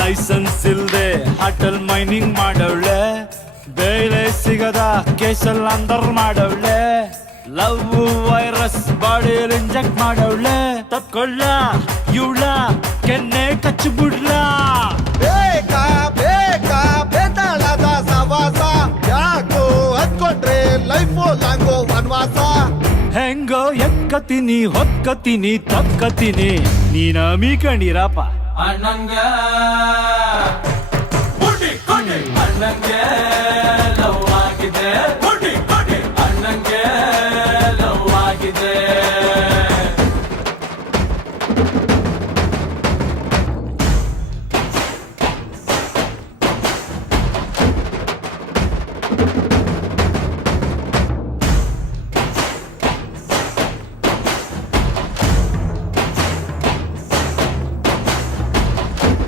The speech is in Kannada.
ಲೈಸೆನ್ಸ್ ಇಲ್ದೆ ಹಾಟಲ್ ಮೈನಿಂಗ್ ಮಾಡವಳೆ, ಬೇಳೆ ಸಿಗದ ಕೇಸಲ್ ಅಂದರ್ ಮಾಡವಳೆ, ಲವ್ ವೈರಸ್ ಬಾಡಿಯಲ್ಲಿ ಇಂಜೆಕ್ಟ್ ಮಾಡವಳೆ. ತಕ್ಕೊಳ್ಳ ಇವಳ ಕೆನ್ನೆ ಕಚ್ಚಿ ಬಿಡ್ಲ. ಬೇಕಾ ಬೇಕಾ ಬೇತಾಳದ ಸವಾಸ, ಯಾಕೋ ಹತ್ಕೊಂಡ್ರೆ ಲೈಫು ಲಾಂಗೋ ವನವಾಸ. ಹೆಂಗೋ ಎಕ್ಕತೀನಿ ಹೊಕ್ಕತೀನಿ ತಕ್ಕತೀನಿ, ನೀನ ಮೀಕಂಡಿರಪ್ಪ ಅಣ್ಣಂಗ